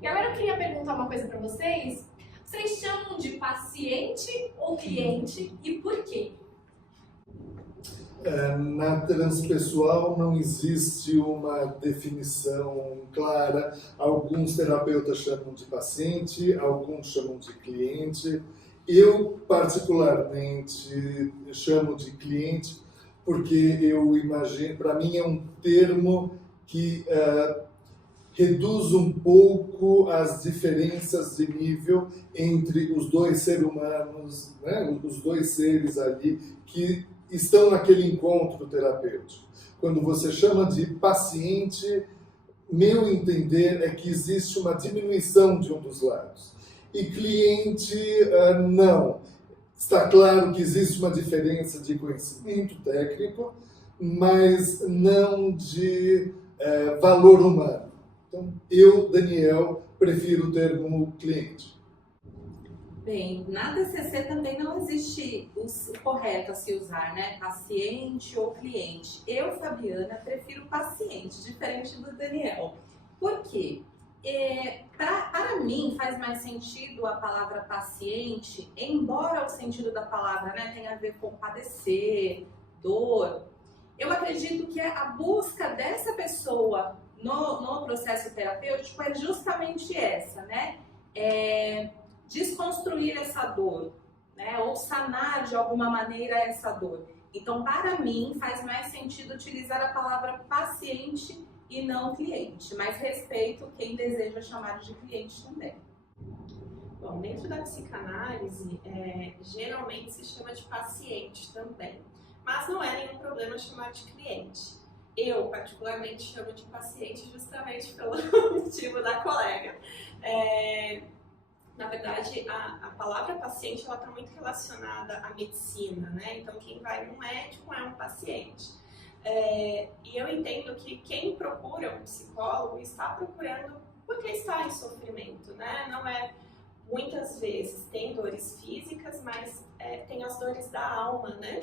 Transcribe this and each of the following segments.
E agora eu queria perguntar uma coisa para vocês. Vocês chamam de paciente ou cliente e por quê? Na transpessoal não existe uma definição clara. Alguns terapeutas chamam de paciente, alguns chamam de cliente. Eu, particularmente, chamo de cliente porque eu imagino, para mim é um termo que reduz um pouco as diferenças de nível entre os dois seres humanos, né? Os dois seres ali que estão naquele encontro terapêutico. Quando você chama de paciente, meu entender é que existe uma diminuição de um dos lados. E cliente, não. Está claro que existe uma diferença de conhecimento técnico, mas não de valor humano. Então, eu, Daniel, prefiro o termo cliente. Bem, na TCC também não existe o correto a se usar, né? Paciente ou cliente. Eu, Fabiana, prefiro paciente, diferente do Daniel. Por quê? Para mim faz mais sentido a palavra paciente, embora o sentido da palavra, né, tenha a ver com padecer, dor. Eu acredito que a busca dessa pessoa no processo terapêutico é justamente essa, né? Desconstruir essa dor, né? Ou sanar de alguma maneira essa dor. Então, para mim, faz mais sentido utilizar a palavra paciente e não cliente, mas respeito quem deseja chamar de cliente também. Bom, dentro da psicanálise, geralmente se chama de paciente também, mas não é nenhum problema chamar de cliente. Eu, particularmente, chamo de paciente justamente pelo motivo da colega. Na verdade, a palavra paciente está muito relacionada à medicina, né? Então, quem vai no médico é um paciente. E eu entendo que quem procura um psicólogo está procurando porque está em sofrimento, né? Não é, muitas vezes, tem dores físicas, mas tem as dores da alma, né?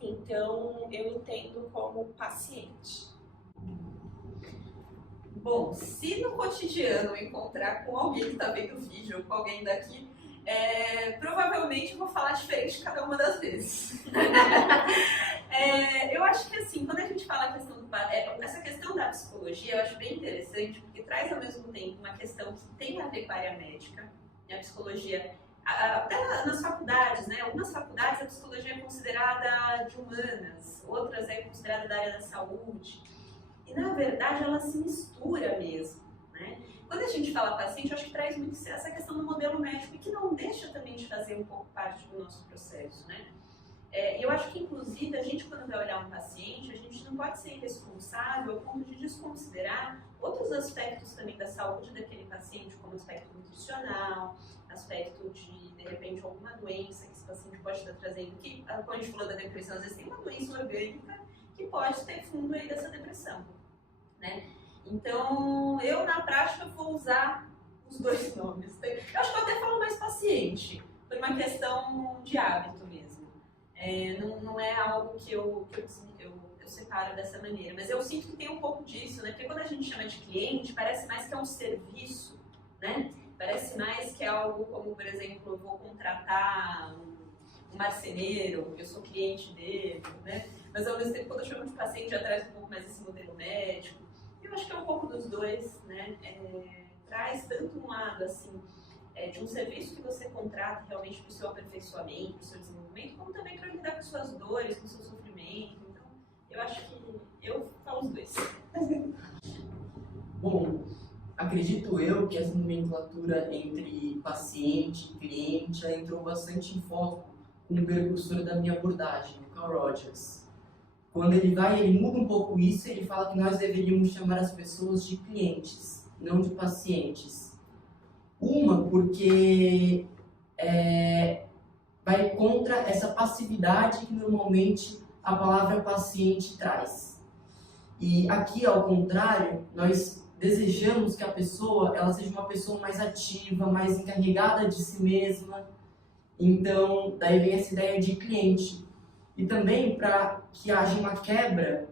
Então, eu entendo como paciente. Bom, se no cotidiano eu encontrar com alguém que está vendo o vídeo, ou com alguém daqui, provavelmente eu vou falar diferente cada uma das vezes. Eu acho que assim, quando a gente fala a questão essa questão da psicologia, eu acho bem interessante, porque traz ao mesmo tempo uma questão que tem a ver com a área médica, né? A psicologia, até nas faculdades, né? Algumas faculdades a psicologia é considerada de humanas, outras é considerada da área da saúde. E, na verdade, ela se mistura mesmo, né? Quando a gente fala paciente, eu acho que traz muito essa questão do modelo médico e que não deixa também de fazer um pouco parte do nosso processo, né? Eu acho que, inclusive, a gente, quando vai olhar um paciente, a gente não pode ser irresponsável ao ponto de desconsiderar outros aspectos também da saúde daquele paciente, como aspecto nutricional, aspecto de repente, alguma doença que esse paciente pode estar trazendo, que, quando a gente falou da depressão, às vezes tem uma doença orgânica que pode ter fundo aí dessa depressão, né? Então, eu na prática vou usar os dois nomes. Eu acho que eu até falo mais paciente, por uma questão de hábito mesmo. Não é algo que eu separo dessa maneira, mas eu sinto que tem um pouco disso, né? Porque quando a gente chama de cliente, parece mais que é um serviço, né? Parece mais que é algo como, por exemplo, eu vou contratar um marceneiro, eu sou cliente dele, né? Mas ao mesmo tempo, quando eu chamo de paciente, já traz um pouco mais esse modelo médico. Eu acho que é um pouco dos dois, né? Traz tanto um lado, assim, de um serviço que você contrata realmente para o seu aperfeiçoamento, para o seu desenvolvimento, como também para lidar com suas dores, com o seu sofrimento. Então, eu acho que eu falo os dois. Bom, acredito eu que essa nomenclatura entre paciente e cliente já entrou bastante em foco com o precursor da minha abordagem, o Carl Rogers. Quando ele muda um pouco isso, ele fala que nós deveríamos chamar as pessoas de clientes, não de pacientes. Uma, porque vai contra essa passividade que normalmente a palavra paciente traz. E aqui, ao contrário, nós desejamos que a pessoa ela seja uma pessoa mais ativa, mais encarregada de si mesma. Então, daí vem essa ideia de cliente. E também para que haja uma quebra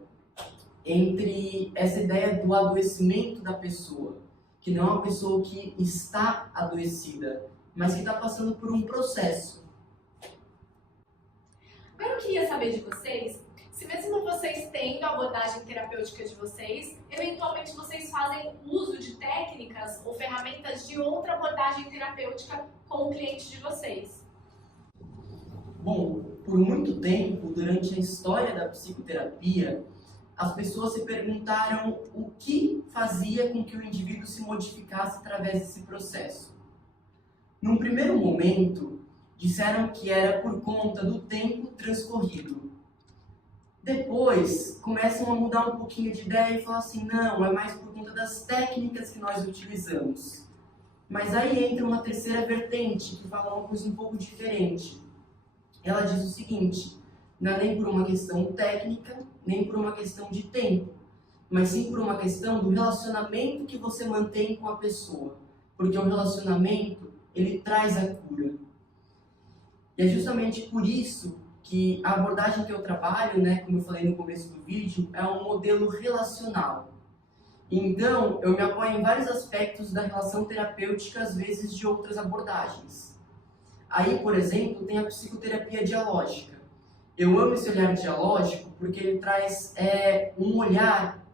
entre essa ideia do adoecimento da pessoa, que não é uma pessoa que está adoecida, mas que está passando por um processo. Agora eu queria saber de vocês, se mesmo vocês tendo a abordagem terapêutica de vocês, eventualmente vocês fazem uso de técnicas ou ferramentas de outra abordagem terapêutica com o cliente de vocês. Bom, por muito tempo, durante a história da psicoterapia, as pessoas se perguntaram o que fazia com que o indivíduo se modificasse através desse processo. Num primeiro momento, disseram que era por conta do tempo transcorrido. Depois, começam a mudar um pouquinho de ideia e falam assim, não, é mais por conta das técnicas que nós utilizamos. Mas aí entra uma terceira vertente, que fala uma coisa um pouco diferente. Ela diz o seguinte, não é nem por uma questão técnica, nem por uma questão de tempo, mas sim por uma questão do relacionamento que você mantém com a pessoa. Porque o relacionamento, ele traz a cura. E é justamente por isso que a abordagem que eu trabalho, né, como eu falei no começo do vídeo, é um modelo relacional. Então, eu me apoio em vários aspectos da relação terapêutica, às vezes de outras abordagens. Aí, por exemplo, tem a psicoterapia dialógica. Eu amo esse olhar dialógico porque ele traz um olhar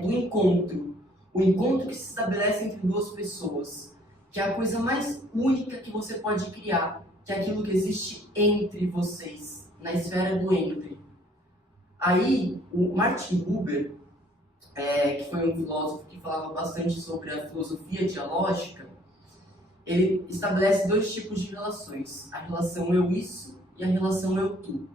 do encontro. O encontro que se estabelece entre duas pessoas, que é a coisa mais única que você pode criar, que é aquilo que existe entre vocês, na esfera do entre. Aí, o Martin Buber, que foi um filósofo que falava bastante sobre a filosofia dialógica, ele estabelece dois tipos de relações, a relação eu-isso e a relação eu-tu.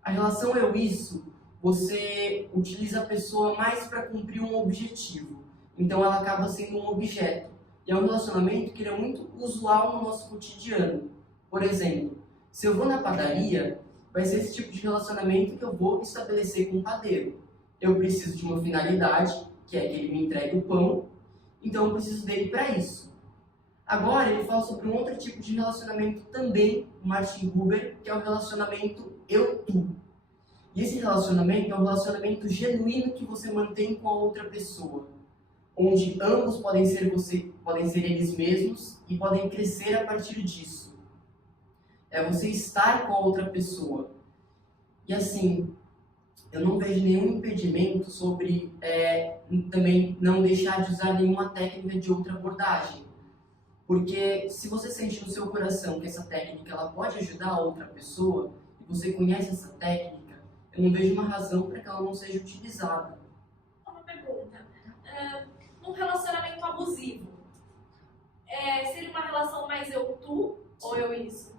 A relação eu-isso, você utiliza a pessoa mais para cumprir um objetivo, então ela acaba sendo um objeto. E é um relacionamento que é muito usual no nosso cotidiano. Por exemplo, se eu vou na padaria, vai ser esse tipo de relacionamento que eu vou estabelecer com o padeiro. Eu preciso de uma finalidade, que é que ele me entregue o pão, então eu preciso dele para isso. Agora ele fala sobre um outro tipo de relacionamento também, Martin Buber, que é o relacionamento eu-tu. E esse relacionamento é um relacionamento genuíno que você mantém com a outra pessoa, onde ambos podem ser eles mesmos e podem crescer a partir disso. É você estar com a outra pessoa. E assim, eu não vejo nenhum impedimento sobre também não deixar de usar nenhuma técnica de outra abordagem. Porque se você sente no seu coração que essa técnica ela pode ajudar a outra pessoa, e você conhece essa técnica, eu não vejo uma razão para que ela não seja utilizada. Uma pergunta. Num relacionamento abusivo, seria uma relação mais eu-tu ou eu-isso?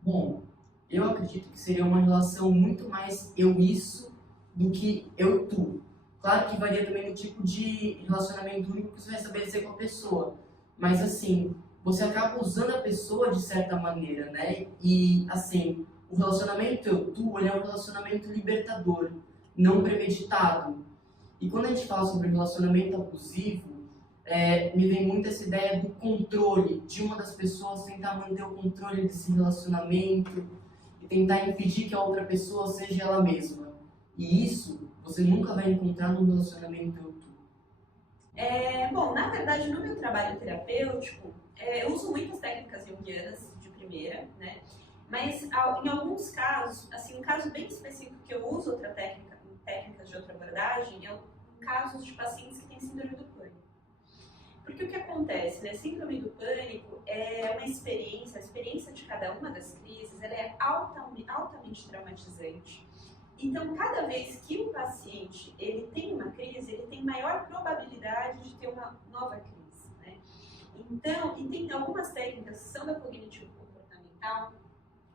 Bom, eu acredito que seria uma relação muito mais eu-isso do que eu-tu. Claro que varia também no tipo de relacionamento único que você vai estabelecer com a pessoa. Mas assim, você acaba usando a pessoa de certa maneira, né? E assim, o relacionamento eu-tu, ele é um relacionamento libertador, não premeditado. E quando a gente fala sobre relacionamento abusivo, me vem muito essa ideia do controle, de uma das pessoas tentar manter o controle desse relacionamento e tentar impedir que a outra pessoa seja ela mesma. E isso você nunca vai encontrar num relacionamento eu-tu. Bom, na verdade, no meu trabalho terapêutico, eu uso muitas técnicas junguianas de primeira, né? Mas em alguns casos, assim, um caso bem específico que eu uso outra técnicas de outra abordagem, é em casos de pacientes que têm síndrome do pânico. Porque o que acontece, né? Síndrome do pânico é uma experiência, a experiência de cada uma das crises, ela é altamente traumatizante. Então, cada vez que o paciente ele tem uma crise, ele tem maior probabilidade de ter uma nova crise, né? Então, e tem algumas técnicas que são da cognitivo-comportamental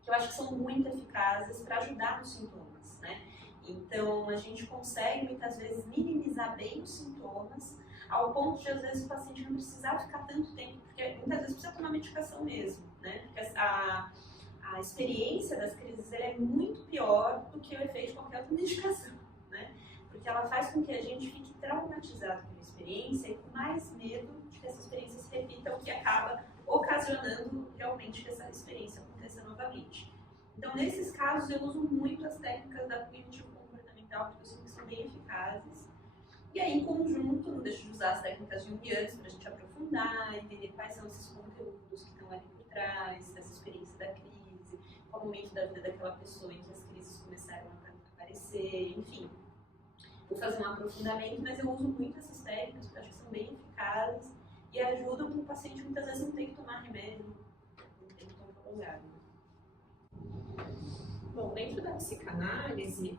que eu acho que são muito eficazes para ajudar nos sintomas, né? Então, a gente consegue muitas vezes minimizar bem os sintomas ao ponto de, às vezes, o paciente não precisar ficar tanto tempo, porque muitas vezes precisa tomar medicação mesmo, né? Porque a experiência das crises é muito pior do que o efeito de qualquer outra medicação, né? Porque ela faz com que a gente fique traumatizado pela experiência e com mais medo de que essa experiência se repita, o que acaba ocasionando realmente que essa experiência aconteça novamente. Então, nesses casos, eu uso muito as técnicas da cognitivo-comportamental, porque eu sinto que são bem eficazes. E aí, em conjunto, não deixo de usar as técnicas junguianas para a gente aprofundar, entender quais são esses conteúdos que estão ali por trás, essa experiência da crise, qual o momento da vida daquela pessoa em que as crises começaram a aparecer, enfim. Vou fazer um aprofundamento, mas eu uso muito essas técnicas porque acho que são bem eficazes e ajudam porque o paciente muitas vezes não tem que tomar remédio, não tem que tomar prolongado. Bom, dentro da psicanálise,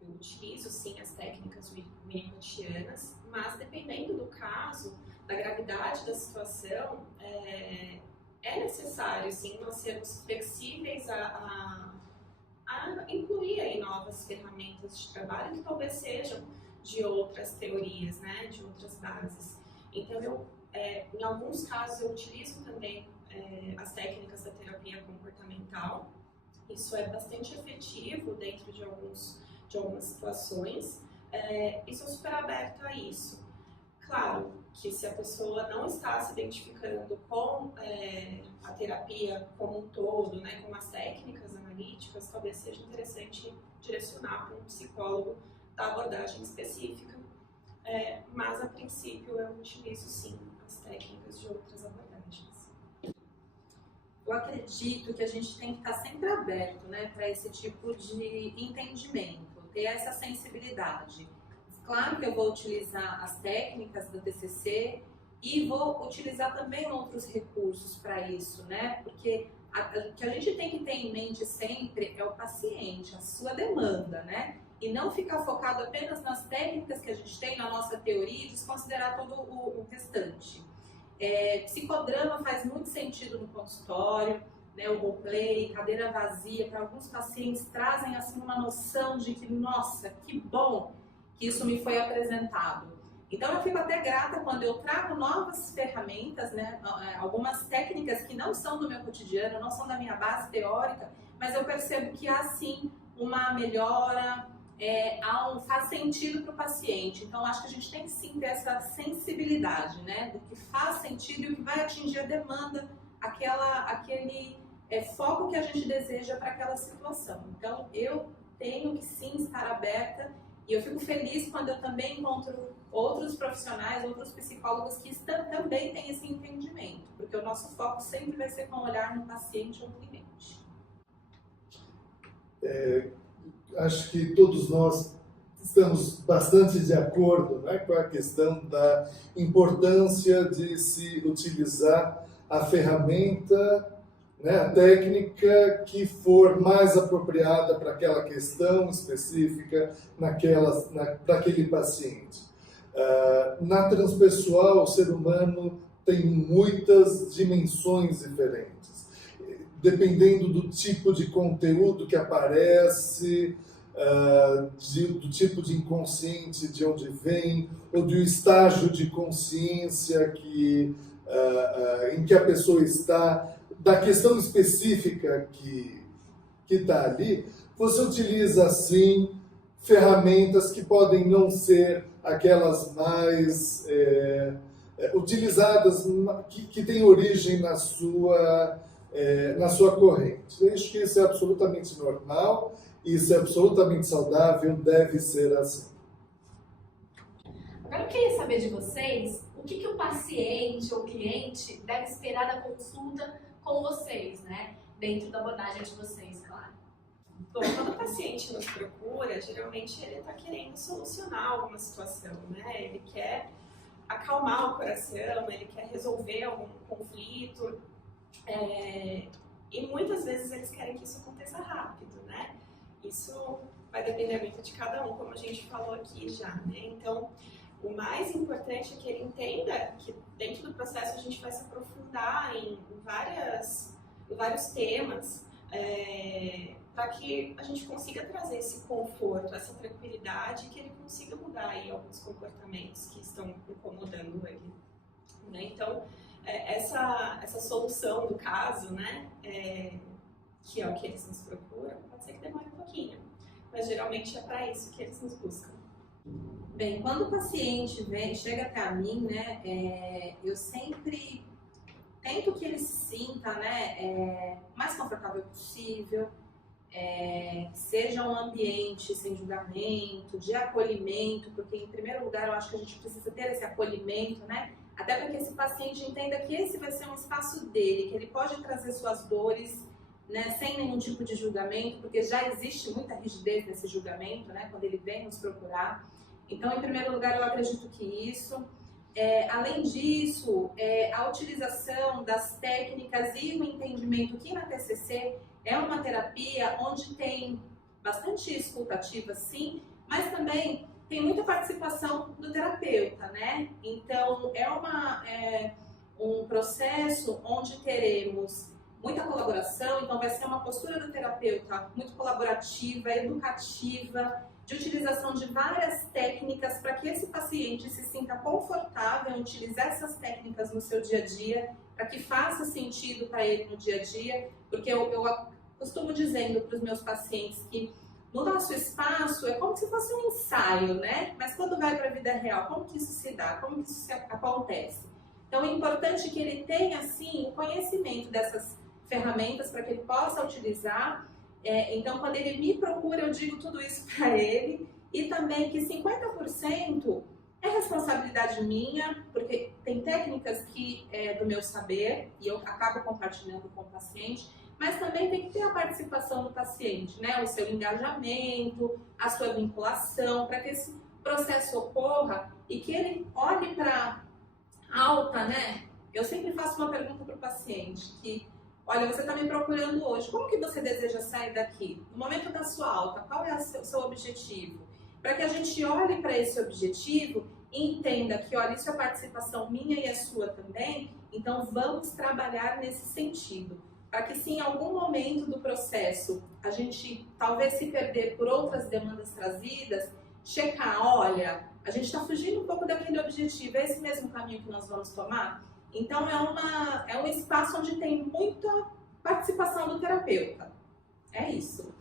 eu utilizo sim as técnicas winnicottianas, mas dependendo do caso, da gravidade da situação, é necessário sim nós sermos flexíveis a incluir aí novas ferramentas de trabalho que talvez sejam de outras teorias, né, de outras bases. Então, em alguns casos, eu utilizo também as técnicas da terapia comportamental. Isso é bastante efetivo dentro de algumas situações, e sou super aberta a isso. Claro que se a pessoa não está se identificando com a terapia como um todo, né, com as técnicas analíticas, talvez seja interessante direcionar para um psicólogo da abordagem específica. Mas, a princípio, eu utilizo sim as técnicas de outras abordagens. Eu acredito que a gente tem que estar sempre aberto, né, para esse tipo de entendimento, ter essa sensibilidade. Claro que eu vou utilizar as técnicas do TCC e vou utilizar também outros recursos para isso, né? Porque o que a gente tem que ter em mente sempre é o paciente, a sua demanda, né? E não ficar focado apenas nas técnicas que a gente tem na nossa teoria e desconsiderar todo o restante. Psicodrama faz muito sentido no consultório, né? O roleplay, cadeira vazia, para alguns pacientes trazem assim uma noção de que, nossa, que bom que isso me foi apresentado. Então eu fico até grata quando eu trago novas ferramentas, né? Algumas técnicas que não são do meu cotidiano, não são da minha base teórica, mas eu percebo que há sim uma melhora, faz sentido para o paciente. Então acho que a gente tem que sim ter essa sensibilidade, né? Do que faz sentido e o que vai atingir a demanda, aquele foco que a gente deseja para aquela situação. Então eu tenho que sim estar aberta. E eu fico feliz quando eu também encontro outros profissionais, outros psicólogos que também têm esse entendimento, porque o nosso foco sempre vai ser com olhar no paciente ou no cliente. Acho que todos nós estamos bastante de acordo, né, com a questão da importância de se utilizar a ferramenta, né, a técnica que for mais apropriada para aquela questão específica, para aquele paciente. Na transpessoal, o ser humano tem muitas dimensões diferentes. Dependendo do tipo de conteúdo que aparece, do tipo de inconsciente de onde vem, ou do estágio de consciência em que a pessoa está, da questão específica que está ali, você utiliza, sim, ferramentas que podem não ser aquelas mais utilizadas, que têm origem na sua corrente. Eu acho que isso é absolutamente normal, isso é absolutamente saudável, deve ser assim. Agora eu queria saber de vocês o que o paciente ou cliente deve esperar da consulta com vocês, né? Dentro da abordagem de vocês, claro. Bom, quando o paciente nos procura, geralmente ele está querendo solucionar alguma situação, né? Ele quer acalmar o coração, ele quer resolver algum conflito, e muitas vezes eles querem que isso aconteça rápido, né? Isso vai depender muito de cada um, como a gente falou aqui já, né? Então, o mais importante é que ele entenda que dentro do processo a gente vai se aprofundar em vários temas, para que a gente consiga trazer esse conforto, essa tranquilidade, que ele consiga mudar aí alguns comportamentos que estão incomodando ele, né? Então, essa solução do caso, né, que é o que eles nos procuram, pode ser que demore um pouquinho, mas geralmente é para isso que eles nos buscam. Bem, quando o paciente chega até mim, né, eu sempre tento que ele se sinta, né, o mais confortável possível. seja um ambiente sem julgamento, de acolhimento, porque em primeiro lugar eu acho que a gente precisa ter esse acolhimento, né? Até para que esse paciente entenda que esse vai ser um espaço dele, que ele pode trazer suas dores, né, sem nenhum tipo de julgamento, porque já existe muita rigidez nesse julgamento, né, quando ele vem nos procurar. Então, em primeiro lugar, eu acredito que isso. Além disso, a utilização das técnicas e o entendimento que na TCC é uma terapia onde tem bastante escutativa, sim, mas também tem muita participação do terapeuta, né? Então, é um processo onde teremos muita colaboração, então vai ser uma postura do terapeuta muito colaborativa, educativa, de utilização de várias técnicas para que esse paciente se sinta confortável em utilizar essas técnicas no seu dia a dia, para que faça sentido para ele no dia a dia, porque eu costumo dizendo para os meus pacientes que no nosso espaço é como se fosse um ensaio, né? Mas quando vai para a vida real, como que isso se dá? Como que isso acontece? Então é importante que ele tenha, assim, o conhecimento dessas ferramentas para que ele possa utilizar. Então, quando ele me procura, eu digo tudo isso para ele. E também que 50% é responsabilidade minha, porque tem técnicas que é do meu saber e eu acabo compartilhando com o paciente, mas também tem que ter a participação do paciente, né? O seu engajamento, a sua vinculação, para que esse processo ocorra e que ele olhe para alta, né? Eu sempre faço uma pergunta para o paciente, que, olha, você está me procurando hoje, como que você deseja sair daqui? No momento da sua alta, qual é o seu objetivo? Para que a gente olhe para esse objetivo e entenda que, olha, isso é participação minha e a sua também, então vamos trabalhar nesse sentido. Para que se em algum momento do processo a gente talvez se perder por outras demandas trazidas, checar, olha, a gente está fugindo um pouco daquele objetivo, é esse mesmo caminho que nós vamos tomar? Então é um espaço onde tem muita participação do terapeuta. É isso.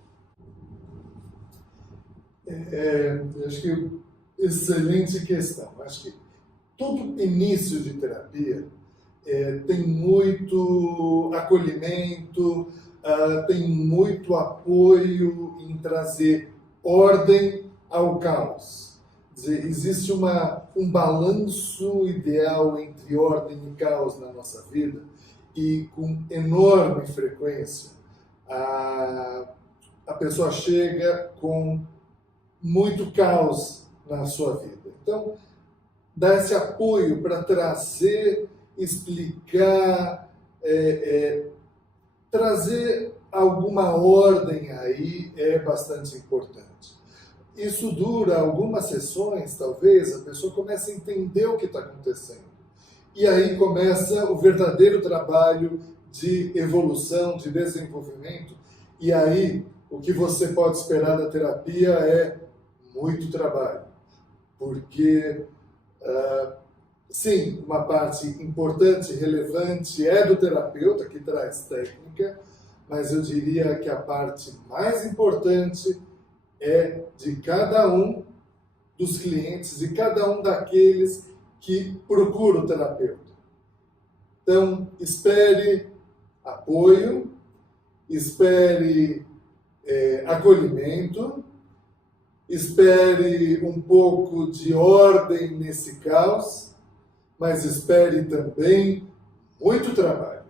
Acho que excelente questão. Acho que todo início de terapia tem muito acolhimento, tem muito apoio em trazer ordem ao caos. Quer dizer, existe um balanço ideal entre ordem e caos na nossa vida e com enorme frequência a pessoa chega com muito caos na sua vida. Então, dá esse apoio para trazer, explicar, trazer alguma ordem aí é bastante importante. Isso dura algumas sessões, talvez, a pessoa começa a entender o que está acontecendo. E aí começa o verdadeiro trabalho de evolução, de desenvolvimento. E aí, o que você pode esperar da terapia é muito trabalho. Porque, sim, uma parte importante, relevante é do terapeuta, que traz técnica, mas eu diria que a parte mais importante é de cada um dos clientes e cada um daqueles que procuram o terapeuta. Então, espere apoio, espere acolhimento, espere um pouco de ordem nesse caos, mas espere também muito trabalho.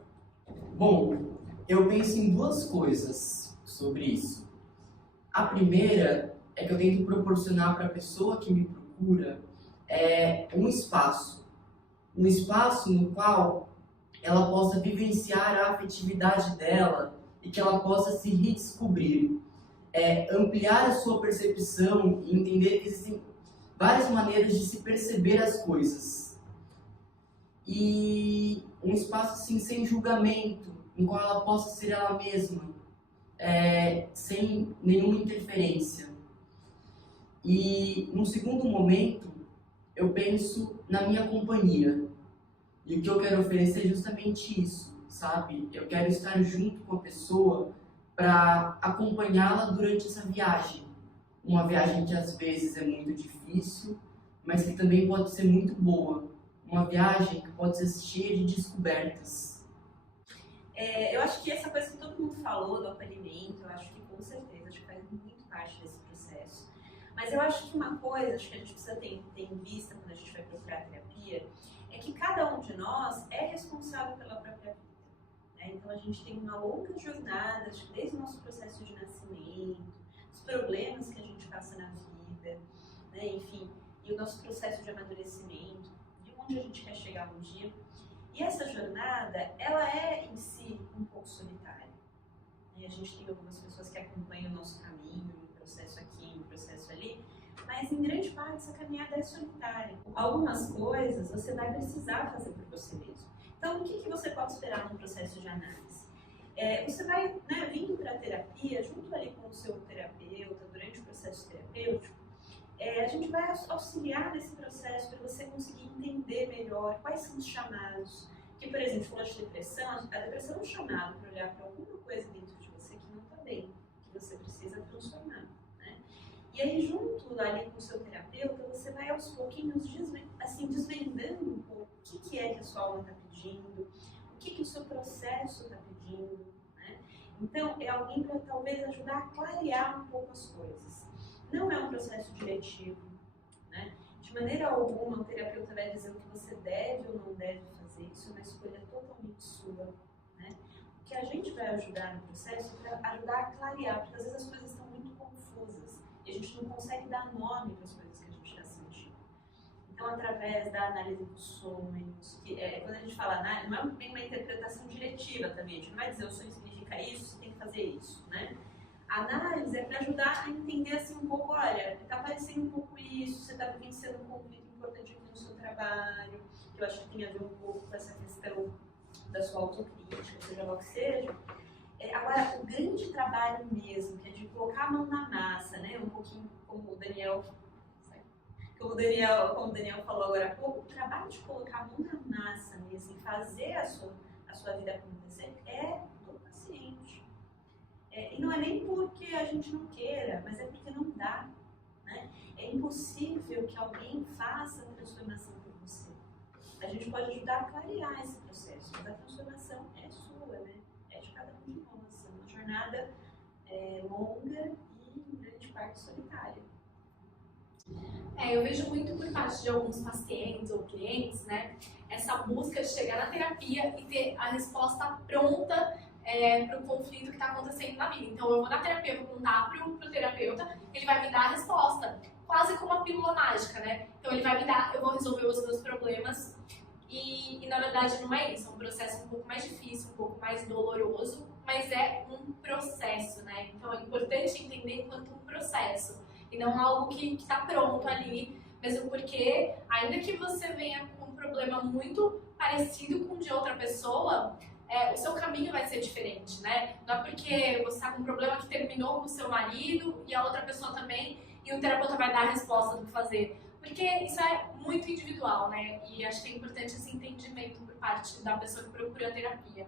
Bom, eu penso em duas coisas sobre isso. A primeira é que eu tento proporcionar para a pessoa que me procura um espaço no qual ela possa vivenciar a afetividade dela e que ela possa se redescobrir, ampliar a sua percepção e entender que existem várias maneiras de se perceber as coisas. E um espaço assim, sem julgamento, em qual ela possa ser ela mesma, sem nenhuma interferência. E num segundo momento, eu penso na minha companhia. E o que eu quero oferecer é justamente isso, sabe? Eu quero estar junto com a pessoa para acompanhá-la durante essa viagem. Uma viagem que às vezes é muito difícil, mas que também pode ser muito boa. Uma viagem que pode ser cheia de descobertas. Eu acho que essa coisa que todo mundo falou do acolhimento, eu acho que com certeza, acho que faz muito parte desse processo. Mas eu acho que uma coisa, acho que a gente precisa ter em vista quando a gente vai procurar terapia, é que cada um de nós é responsável pela própria vida. Né? Então a gente tem uma longa jornada, desde o nosso processo de nascimento, os problemas que a gente passa na vida, né? Enfim, e o nosso processo de amadurecimento, de onde a gente quer chegar um dia. E essa jornada, ela é em si um pouco solitária. E a gente tem algumas pessoas que acompanham o nosso caminho, um processo aqui, um processo ali, mas em grande parte essa caminhada é solitária. Algumas coisas você vai precisar fazer por você mesmo. Então, o que você pode esperar no processo de análise? Você vai, né, vindo para a terapia, junto ali com o seu terapeuta, durante o processo terapêutico, a gente vai auxiliar nesse processo para você conseguir entender melhor quais são os chamados. Que, por exemplo, falando de depressão, a depressão é um chamado para olhar para alguma coisa dentro de você que não está bem, que você precisa transformar. Né? E aí, junto ali com o seu terapeuta, você vai aos pouquinhos desvendando um pouco o que é que a sua alma está pedindo, o que o seu processo está pedindo. Né? Então, é alguém para talvez ajudar a clarear um pouco as coisas. Não é um processo diretivo, né? De maneira alguma o terapeuta vai dizer o que você deve ou não deve fazer, isso é uma escolha totalmente sua, né? O que a gente vai ajudar no processo é para ajudar a clarear, porque às vezes as coisas estão muito confusas e a gente não consegue dar nome para as coisas que a gente está sentindo. Então, através da análise dos sonhos, quando a gente fala análise, não é bem uma interpretação diretiva também, a gente não vai dizer o sonho significa isso, você tem que fazer isso, né? A análise é para ajudar a entender assim um pouco, olha, está aparecendo um pouco isso, você está vivenciando um conflito importante aqui no seu trabalho, que eu acho que tem a ver um pouco com essa questão da sua autocrítica, seja lá o que seja. Agora, o grande trabalho mesmo, que é de colocar a mão na massa, né, um pouquinho como o Daniel falou agora há pouco, o trabalho de colocar a mão na massa mesmo e fazer a sua vida acontecer é do paciente. E não é nem porque a gente não queira, mas é porque não dá. Né? É impossível que alguém faça a transformação por você. A gente pode ajudar a clarear esse processo, mas a transformação é sua, né? É de cada um de nós. É uma jornada longa e, em grande parte, solitária. Eu vejo muito por parte de alguns pacientes ou clientes, né? Essa busca de chegar na terapia e ter a resposta pronta para o conflito que está acontecendo na vida. Então, eu vou na terapia, eu vou contar para o terapeuta, ele vai me dar a resposta, quase como uma pílula mágica, né? Então, ele vai me dar, eu vou resolver os meus problemas e na verdade não é isso, é um processo um pouco mais difícil, um pouco mais doloroso, mas é um processo, né? Então, é importante entender enquanto um processo e não algo que está pronto ali, mesmo porque, ainda que você venha com um problema muito parecido com o de outra pessoa, o seu caminho vai ser diferente, né? Não é porque você está com um problema que terminou com o seu marido e a outra pessoa também, e o terapeuta vai dar a resposta do que fazer. Porque isso é muito individual, né? E acho que é importante esse entendimento por parte da pessoa que procura a terapia.